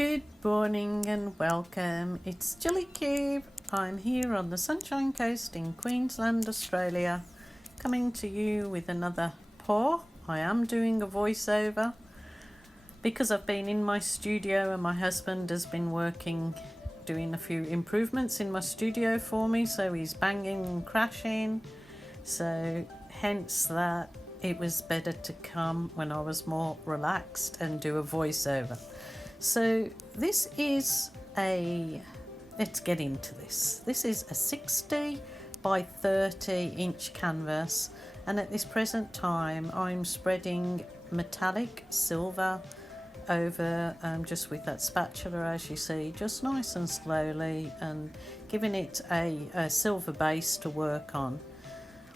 Good morning and welcome. It's Gillykube. I'm here on the Sunshine Coast in Queensland, Australia, coming to you with another pour. I am doing a voiceover because I've been in my studio and my husband has been working, doing a few improvements in my studio for me, so he's banging and crashing. So hence that it was better to come when I was more relaxed and do a voiceover. So this is let's get into this. This is a 60 by 30 inch canvas, and at this present time I'm spreading metallic silver over just with that spatula, as you see, just nice and slowly, and giving it a silver base to work on.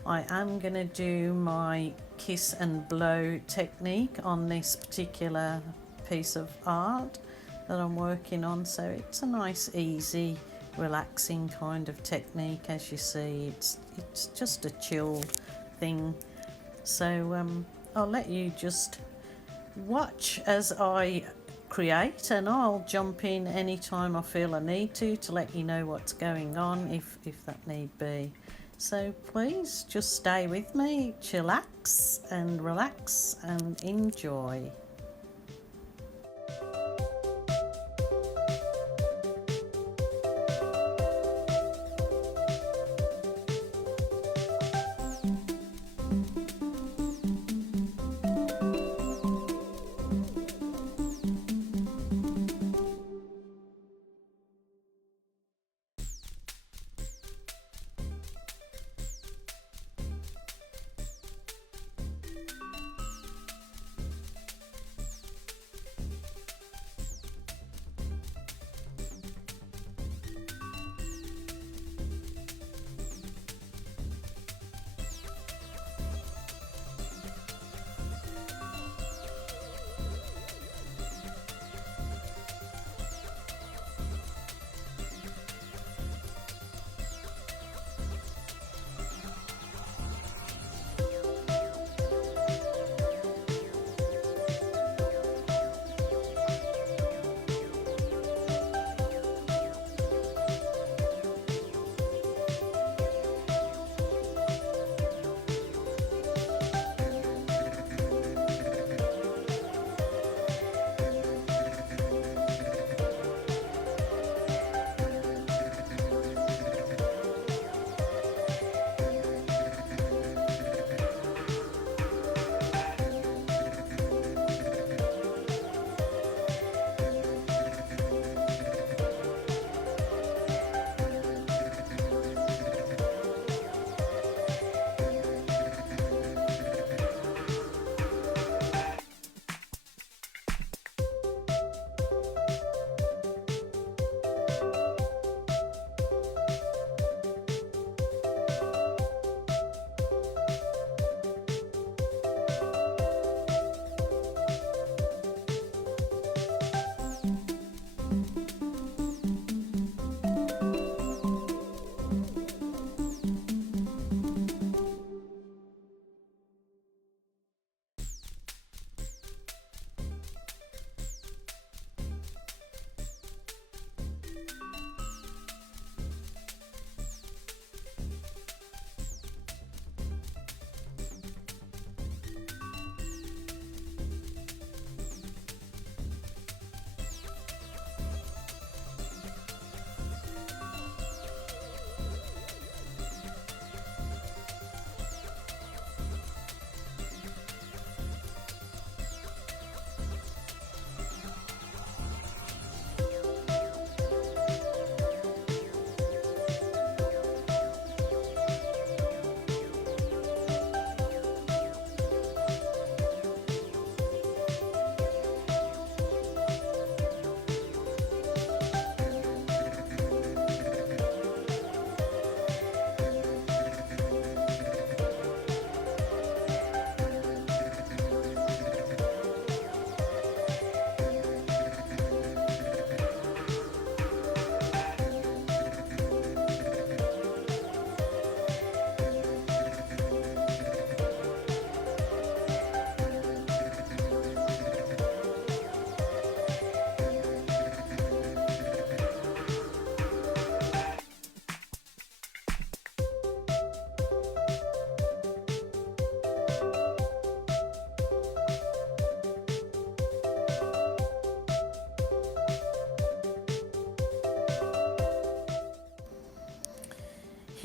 I am going to do my kiss and blow technique on this particular piece of art that I'm working on, so it's a nice, easy, relaxing kind of technique. As you see, it's just a chill thing. So I'll let you just watch as I create, and I'll jump in anytime I feel I need to let you know what's going on if that need be. So please just stay with me, chillax and relax and enjoy.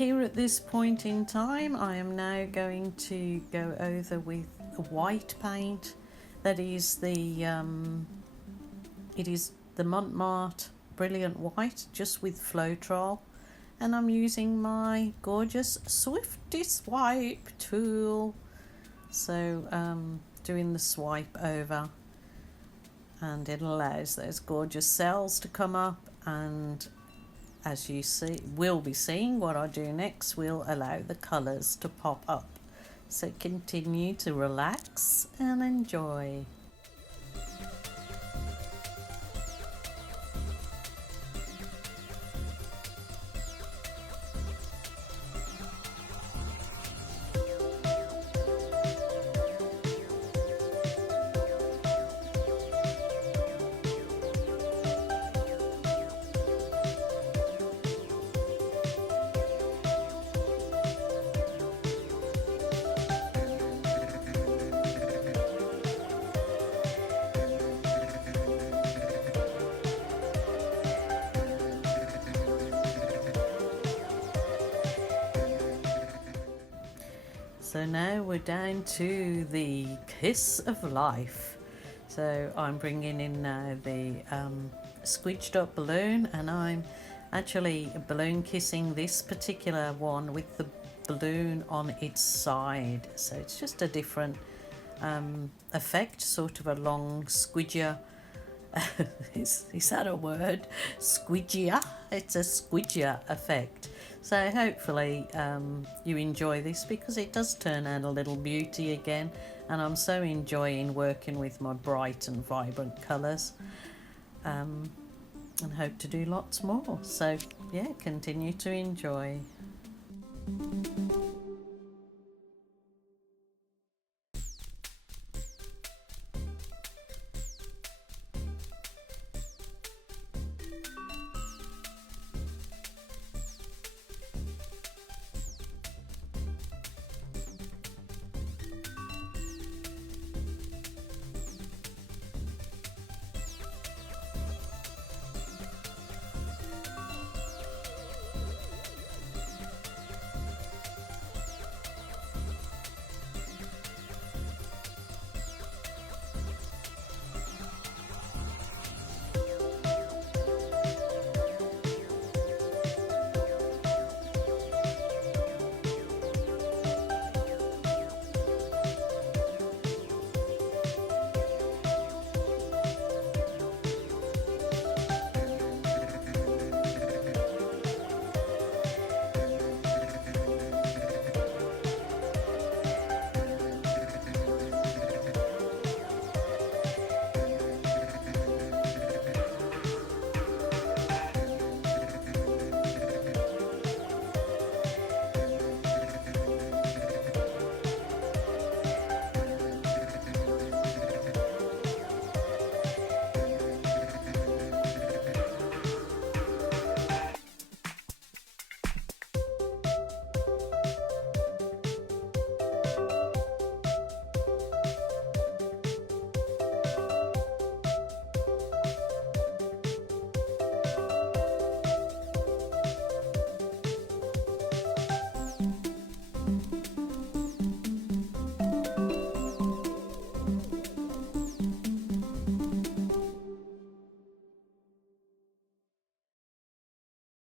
here at this point in time, I am now going to go over with a white paint. That is the it is the Mont Brilliant White, just with Floetrol, and I'm using my gorgeous Swifty Swipe tool. So doing the swipe over, and it allows those gorgeous cells to come up, and as you will be seeing what I do next will allow the colours to pop up. So continue to relax and enjoy. So now we're down to the kiss of life. So I'm bringing in now the squidged up balloon, and I'm actually balloon kissing this particular one with the balloon on its side. So it's just a different effect, sort of a long squidger. Is that a word? Squidgier? It's a squidger effect. So hopefully you enjoy this, because it does turn out a little beauty again, and I'm so enjoying working with my bright and vibrant colours, and hope to do lots more. So yeah, continue to enjoy.